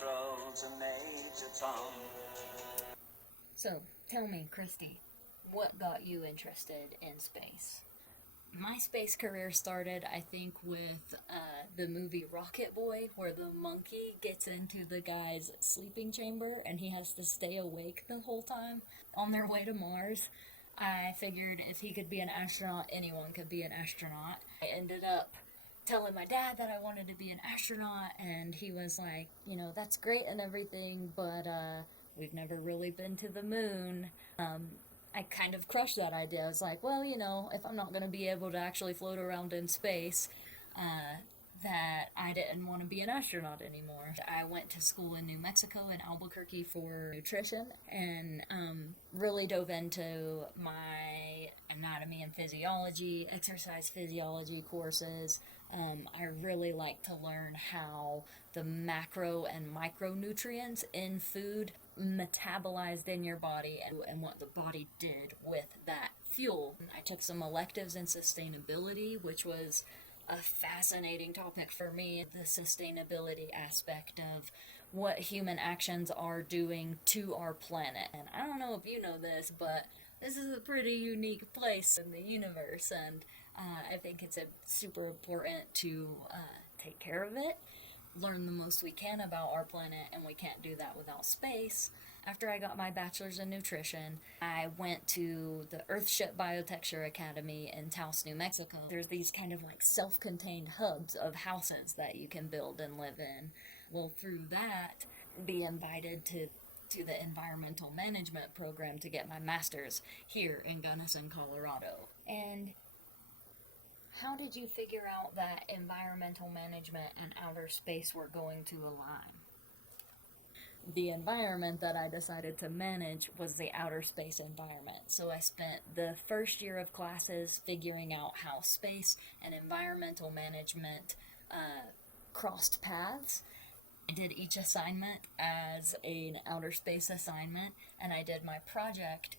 throws a major tom. So, tell me, Christy, what got you interested in space? My space career started, I think, with the movie Rocket Boy, where the monkey gets into the guy's sleeping chamber and he has to stay awake the whole time on their way to Mars. I figured if he could be an astronaut, anyone could be an astronaut. I ended up telling my dad that I wanted to be an astronaut, and he was like, you know, that's great and everything, but we've never really been to the moon. I kind of crushed that idea. I was like, well, you know, if I'm not going to be able to actually float around in space, that I didn't want to be an astronaut anymore. I went to school in New Mexico in Albuquerque for nutrition and really dove into my anatomy and physiology, exercise physiology courses. I really like to learn how the macro and micronutrients in food metabolized in your body and what the body did with that fuel. I took some electives in sustainability, which was a fascinating topic for me, the sustainability aspect of what human actions are doing to our planet. And I don't know if you know this, but this is a pretty unique place in the universe, and I think it's super important to take care of it, learn the most we can about our planet, and we can't do that without space. After I got my bachelor's in nutrition, I went to the Earthship Biotecture Academy in Taos, New Mexico. There's these kind of like self-contained hubs of houses that you can build and live in. Well, through that, be invited to the environmental management program to get my master's here in Gunnison, Colorado. And how did you figure out that environmental management and outer space were going to align? The environment that I decided to manage was the outer space environment. So I spent the first year of classes figuring out how space and environmental management crossed paths. I did each assignment as an outer space assignment, and I did my project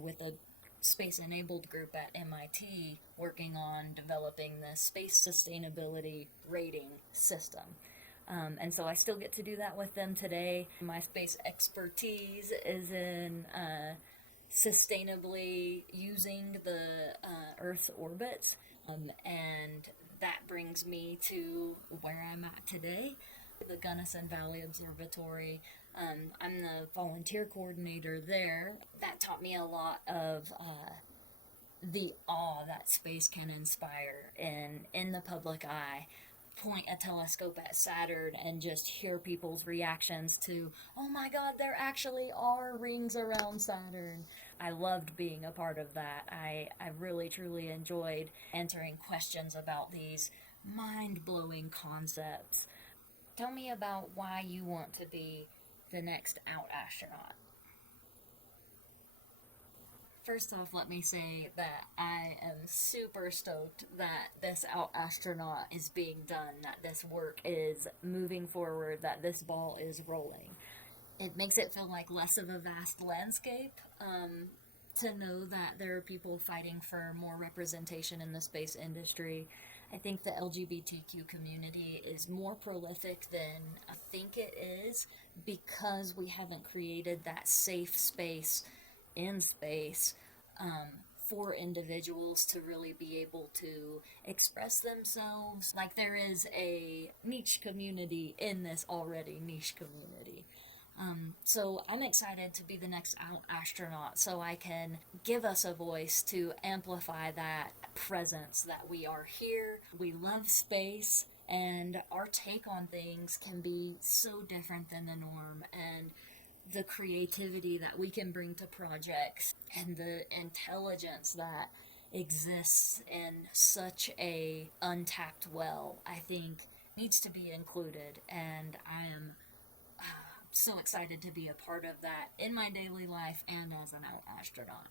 with a space-enabled group at MIT working on developing the space sustainability rating system. And so I still get to do that with them today. My space expertise is in sustainably using the Earth's orbits, and that brings me to where I'm at today, the Gunnison Valley Observatory. I'm the volunteer coordinator there. That taught me a lot of the awe that space can inspire in the public eye. Point a telescope at Saturn and just hear people's reactions to, oh my god, there actually are rings around Saturn. I loved being a part of that. I really truly enjoyed answering questions about these mind-blowing concepts. Tell me about why you want to be the next Out Astronaut. First off, let me say that I am super stoked that this Out Astronaut is being done, that this work is moving forward, that this ball is rolling. It makes it feel like less of a vast landscape, to know that there are people fighting for more representation in the space industry. I think the LGBTQ community is more prolific than I think it is because we haven't created that safe space in space for individuals to really be able to express themselves. Like there is a niche community in this already niche community. So I'm excited to be the next Out Astronaut so I can give us a voice to amplify that presence that we are here, we love space, and our take on things can be so different than the norm, and the creativity that we can bring to projects and the intelligence that exists in such a untapped well, I think needs to be included, and I am so excited to be a part of that in my daily life and as an astronaut.